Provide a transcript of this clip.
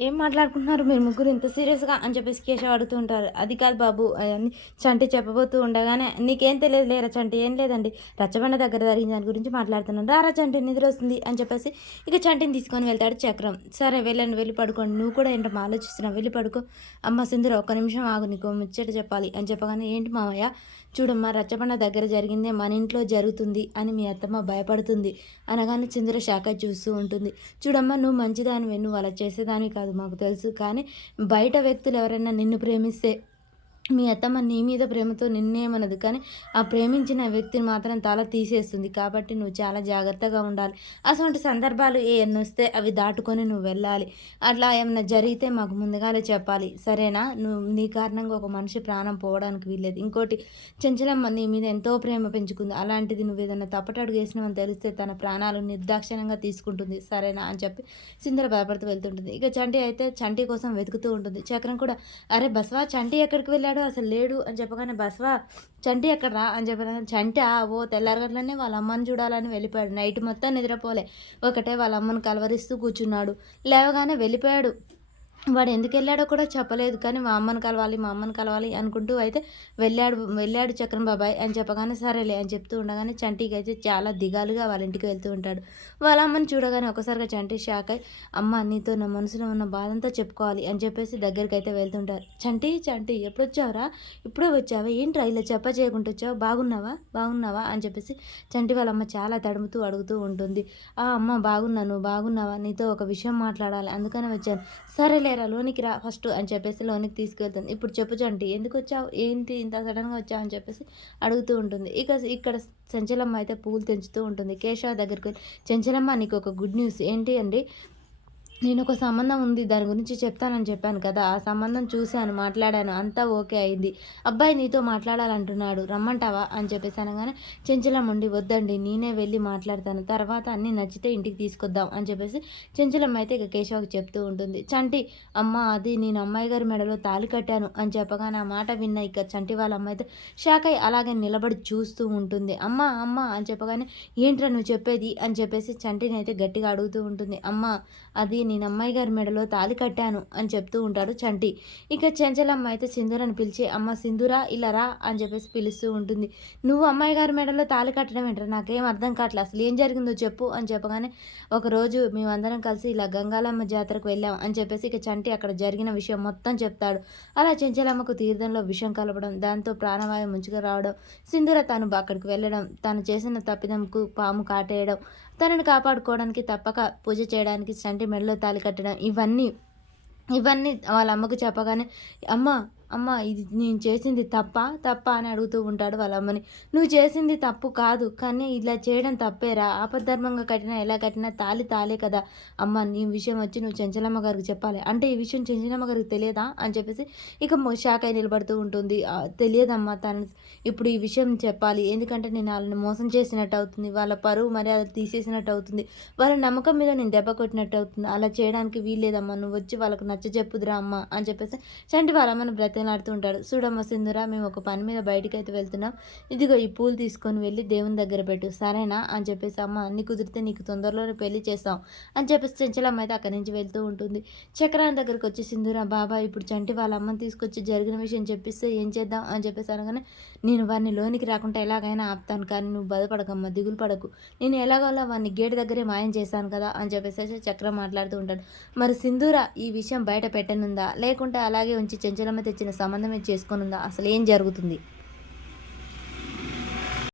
ఏం మాట్లాడుకుంటున్నారు మీరు ముగ్గురు ఇంత సీరియస్‌గా అని చెప్పేసి కేశవ్ అడుగుతూ ఉంటారు. అది కాదు బాబు అని చంటి చెప్పబోతూ ఉండగానే, "నీకేం తెలియదు లేరా చంటి, ఏం లేదండి. రచ్చబండ దగ్గర జరిగిన దాని గురించి మాట్లాడుతున్నాను. రారా చంటి నిద్రొస్తుంది" అని చెప్పేసి ఇక చంటిని తీసుకొని వెళ్తాడు చక్రం. "సరే వెళ్ళండి, వెళ్ళి పడుకోండి. నువ్వు కూడా ఏంటమ్మా ఆలోచిస్తున్నావు, వెళ్ళి పడుకో. అమ్మ సింధూర ఒక్క నిమిషం ఆగు, నీకో ముచ్చట చెప్పాలి" అని చెప్పగానే, "ఏంటి మావయ్య? చూడమ్మా రచ్చబండ దగ్గర జరిగిందే మన ఇంట్లో జరుగుతుంది అని మీ అత్తమ్మ భయపడుతుంది" అనగానే సింధూర షాక్ అయి చూస్తూ ఉంటుంది. "చూడమ్మా నువ్వు మంచిదానివే, నువ్వు అలా చేసేదానివి కాదు మాకు తెలుసు. కానీ బయట వ్యక్తులు ఎవరైనా నిన్ను ప్రేమిస్తే మీ అత్తమ్మ నీ మీద ప్రేమతో నిన్నేమనదు. కానీ ఆ ప్రేమించిన వ్యక్తిని మాత్రం తల తీసేస్తుంది. కాబట్టి నువ్వు చాలా జాగ్రత్తగా ఉండాలి. అటువంటి సందర్భాలు ఎన్నొస్తే అవి దాటుకొని నువ్వు వెళ్ళాలి. అట్లా ఏమన్నా జరిగితే మాకు ముందుగానే చెప్పాలి. సరేనా? నువ్వు నీ కారణంగా ఒక మనిషి ప్రాణం పోవడానికి వీల్లేదు. ఇంకోటి, చెంచలమ్మ నీ మీద ఎంతో ప్రేమ పెంచుకుంది. అలాంటిది నువ్వు ఏదైనా తప్పటడుగు వేసినావని తెలిస్తే తన ప్రాణాలు నిర్దాక్షిణ్యంగా తీసుకుంటుంది. సరేనా?" అని చెప్పి సింధూర భయపడుతూ వెళ్తుంటుంది. ఇక చంటి అయితే చంటి కోసం వెతుకుతూ ఉంటుంది. చక్రం కూడా, "అరే బసవా, చంటి ఎక్కడికి వెళ్ళాడు? అసలు లేడు" అని చెప్పగానే, "బసవా చంటి ఎక్కడరా?" అని చెప్పగానే, "చంటి ఓ తెల్లారగట్లనే వాళ్ళ అమ్మని చూడాలని వెళ్ళిపోయాడు. నైట్ మొత్తం నిద్రపోలే. ఒకటే వాళ్ళ అమ్మను కలవరిస్తూ కూర్చున్నాడు. లేవగానే వెళ్ళిపోయాడు. వాడు ఎందుకెళ్ళాడో కూడా చెప్పలేదు. కానీ మా అమ్మని కలవాలి, మా అమ్మని కలవాలి అనుకుంటూ అయితే వెళ్ళాడు చక్రం బాబాయ్" అని చెప్పగానే, "సరేలే" అని చెప్తూ ఉండగానే చంటికి అయితే చాలా దిగాలుగా వాళ్ళ ఇంటికి వెళ్తూ ఉంటాడు. వాళ్ళ అమ్మని చూడగానే ఒకసారిగా చంటి షాక్ అయి, "అమ్మ నీతో నా మనసులో ఉన్న బాధంతా చెప్పుకోవాలి" అని చెప్పేసి దగ్గరికి అయితే వెళ్తుంటారు. "చంటి చంటి ఎప్పుడొచ్చావురా? ఇప్పుడే వచ్చావా? ఏంట్రా ఇలా చెప్ప చేయకుండా వచ్చావు? బాగున్నావా బాగున్నావా" అని చెప్పేసి చంటి వాళ్ళ అమ్మ చాలా తడుముతూ అడుగుతూ ఉంటుంది. అమ్మ బాగున్నాను, బాగున్నావా? నీతో ఒక విషయం మాట్లాడాలి, అందుకనే వచ్చాను." "సరేలేరా లోనికి రా ఫస్ట్" అని చెప్పేసి లోనికి తీసుకెళ్తుంది. "ఇప్పుడు చెప్పు చంటి, ఎందుకు వచ్చావు? ఏంటి ఇంత సడన్గా వచ్చావు?" అని చెప్పేసి అడుగుతూ ఉంటుంది. ఇక్కడ చెంచలమ్మ అయితే పూలు తెంచుతూ ఉంటుంది. కేశవ దగ్గరికి వెళ్ళి, "చెంచలమ్మ నీకు ఒక గుడ్ న్యూస్." "ఏంటి అండి?" "నేను ఒక సంబంధం ఉంది, దాని గురించి చెప్తానని చెప్పాను కదా! ఆ సంబంధం చూశాను, మాట్లాడాను, అంతా ఓకే అయింది. అబ్బాయి నీతో మాట్లాడాలంటున్నాడు, రమ్మంటావా?" అని చెప్పేసి అనగానే చెంచలమ్మ ఉండి, "వద్దండి, నేనే వెళ్ళి మాట్లాడతాను. తర్వాత అన్నీ నచ్చితే ఇంటికి తీసుకొద్దాం" అని చెప్పేసి చెంచలమ్మ అయితే ఇక కేశవకి చెప్తూ ఉంటుంది. చంటి, "అమ్మ అది నేను అమ్మాయి గారి మెడలో తాళి కట్టాను" అని చెప్పగానే ఆ మాట విన్న ఇక చంటి వాళ్ళ అమ్మ అయితే షాక్ అయి అలాగే నిలబడి చూస్తూ ఉంటుంది. "అమ్మ అమ్మ" అని చెప్పగానే, "ఏంట్రా నువ్వు చెప్పేది?" అని చెప్పేసి చంటిని అయితే గట్టిగా అడుగుతూ ఉంటుంది. "అమ్మ అది నేను అమ్మాయి గారి మెడలో తాళి కట్టాను" అని చెప్తూ ఉంటాడు చంటి. ఇక చెంచలమ్మ అయితే సింధూరని పిలిచి, "అమ్మ సింధూర ఇలా రా" అని చెప్పేసి పిలుస్తూ ఉంటుంది. "నువ్వు అమ్మాయి గారి మెడలో తాళి కట్టడం ఏంట్రా? నాకేం అర్థం కావట్లే. అసలు ఏం జరిగిందో చెప్పు" అని చెప్పగానే, "ఒకరోజు మేమందరం కలిసి ఇలా గంగాలమ్మ జాతరకు వెళ్ళాం" అని చెప్పేసి ఇక చంటి అక్కడ జరిగిన విషయం మొత్తం చెప్తాడు. అలా చెంచలమ్మకు తీర్థంలో విషం కలపడం, దాంతో ప్రాణవాయువు ముంచుకు రావడం, సింధూర తను అక్కడికి వెళ్ళడం, తను చేసిన తప్పిదంకు పాము కాటేయడం, తనని కాపాడుకోవడానికి తప్పక పూజ చేయడానికి చంటి మెడలో తాళి కట్టడం, ఇవన్నీ వాళ్ళ అమ్మకు చెప్పగానే, "అమ్మ అమ్మ ఇది నేను చేసింది తప్పా తప్పా" అని అడుగుతూ ఉంటాడు వాళ్ళ అమ్మని. "నువ్వు చేసింది తప్పు కాదు, కానీ ఇలా చేయడం తప్పేరా. ఆపద్ధర్మంగా కట్టినా ఎలా కట్టినా తాళి తాళే కదా. అమ్మ నీ విషయం వచ్చి నువ్వు చెంచలమ్మ గారికి చెప్పాలి." "అంటే ఈ విషయం చెంచలమ్మ గారికి తెలియదా?" అని చెప్పేసి ఇక షాక్ అయి నిలబడుతూ ఉంటుంది. "తెలియదమ్మా, తను ఇప్పుడు ఈ విషయం చెప్పాలి. ఎందుకంటే నేను వాళ్ళని మోసం చేసినట్టు అవుతుంది, వాళ్ళ పరువు మర్యాద తీసేసినట్టు అవుతుంది, వాళ్ళ నమ్మకం మీద నేను దెబ్బ కొట్టినట్టు అవుతుంది. అలా చేయడానికి వీల్లేదమ్మా. నువ్వు వచ్చి వాళ్ళకు నచ్చజెప్పుదురా అమ్మ" అని చెప్పేసి చంటి వాళ్ళ అమ్మని బ్రతిమలాడుతూ ఉంటాడు. "చూడమ్మ సింధూర, మేము ఒక పని మీద బయటికైతే వెళ్తున్నాం. ఇదిగో ఈ పూలు తీసుకొని వెళ్ళి దేవుని దగ్గర పెట్టు, సరేనా?" అని చెప్పేసి, "అమ్మ అన్ని కుదిరితే నీకు తొందరలోనే పెళ్లి చేస్తాం" అని చెప్పేసి చెంచలమ్మ అయితే అక్కడి నుంచి వెళ్తూ ఉంటుంది. చక్రాన్ దగ్గరికి వచ్చి సింధూర, "బాబా ఇప్పుడు చంటి వాళ్ళ అమ్మని తీసుకొచ్చి జరిగిన విషయం చెప్పిస్తే ఏం చేద్దాం" అని చెప్పేసి అనగానే, "నేను వాడిని లోనికి రాకుండా ఎలాగైనా ఆపుతాను, కానీ నువ్వు బాధపడకమ్మా, దిగులు పడకు. నేను ఎలాగోలా వాడిని గేటు దగ్గరే మాయం చేశాను కదా" అని చెప్పేసి చక్రం మాట్లాడుతూ ఉంటాడు. "మరి సింధూర ఈ విషయం బయట పెట్టనుందా, లేకుంటే అలాగే ఉంచి చెంచలమ్మ తెచ్చిన సంబంధమే చేసుకోనుందా? అసలు ఏం జరుగుతుంది?"